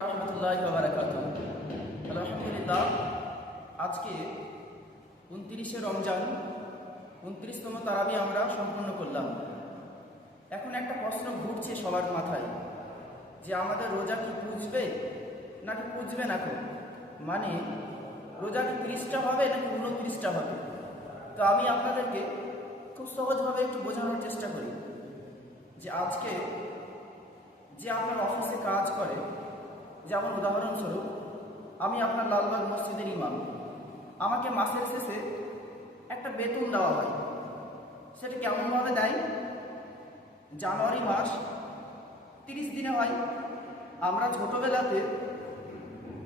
আলহামদুলিল্লাহ, আজকে 29শে রমজান, 29তম তারাবি আমরা সম্পন্ন করলাম। এখন একটা প্রশ্ন ঘুরছে সবার মাথায় যে আমাদের রোজা কি পুজবে নাকি পুজবে না? মানে রোজা কি 30টা হবে নাকি 29টা হবে? তো আমি আপনাদেরকে খুব সহজভাবে একটু বোঝানোর চেষ্টা করি যে আজকে যে আপনার অফিসে কাজ করে, যেমন উদাহরণস্বরূপ আমি আপনার লালবাগ মসজিদের ইমাম, আমাকে মাসের শেষে একটা বেতন দেওয়া হয়। সেটা কেমনভাবে দেয়? জানুয়ারি মাস 30 দিনে হয়। আমরা ছোটবেলাতে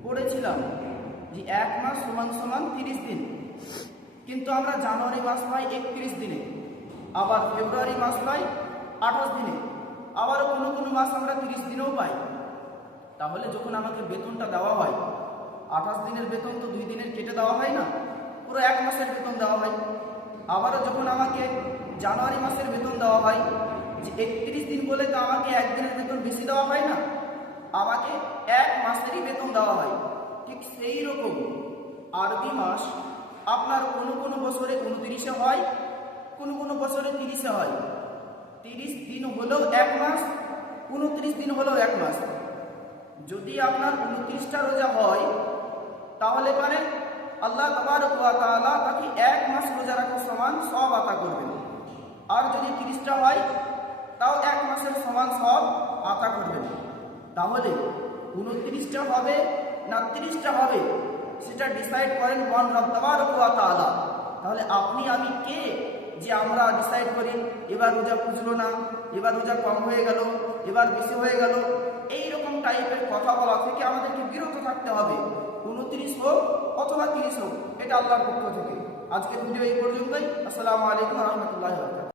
পড়েছিলাম যে এক মাস সমান সমান 30 দিন, কিন্তু আমরা জানুয়ারি মাস পাই 31 দিনে, আবার ফেব্রুয়ারি মাস পাই 28 দিনে, আবারও কোনো কোনো মাস আমরা 30 দিনেও পাই। তাহলে যখন আমাকে বেতনটা দেওয়া হয়, 28 দিনের বেতন তো 2 দিনের কেটে দেওয়া হয় না, পুরো 1 মাসের বেতন দেওয়া হয়। আবারও যখন আমাকে জানুয়ারি মাসের বেতন দেওয়া হয়, যে 31 দিন বলে তো আমাকে 1 দিনের বেতন বেশি দেওয়া হয় না, আমাকে 1 মাসেরই বেতন দেওয়া হয়। ঠিক সেই রকম আরবি মাস আপনার কোনো কোনো বছরে 29-এ হয়, কোনো কোনো বছরে 30-এ হয়। 30 দিন হলেও 1 মাস, 29 দিন হলেও 1 মাস। যদি আপনার 29টা রোজা হয় তাহলে পারে আল্লাহ তাবারক ওয়া তাআলা তাকে 1 মাস রোজা রাখার সমান সওয়াব আতা করবেন। আর যদি 30টা হয় তাও 1 মাসের সমান সওয়াব আতা করবেন। তাহলে 29টা হবে না 30টা হবে সেটা ডিসাইড করেন মহান রব তাবারক ওয়া তাআলা। তাহলে আপনি আমি কে যে আমরা ডিসাইড করি এবার রোজা পুজলো না, এবার রোজা কম হয়ে গেল, এবার বেশি হয়ে গেল? এইরকম টাইপের কথা বলা থেকে আমাদেরকে বিরত থাকতে হবে। 29 হোক অথবা 30 হোক, এটা আল্লাহর পক্ষ থেকে। আজকের ভিডিও এই পর্যন্তই। আসসালামু আলাইকুম ওয়া রাহমাতুল্লাহি ওয়া বারাকাতুহু।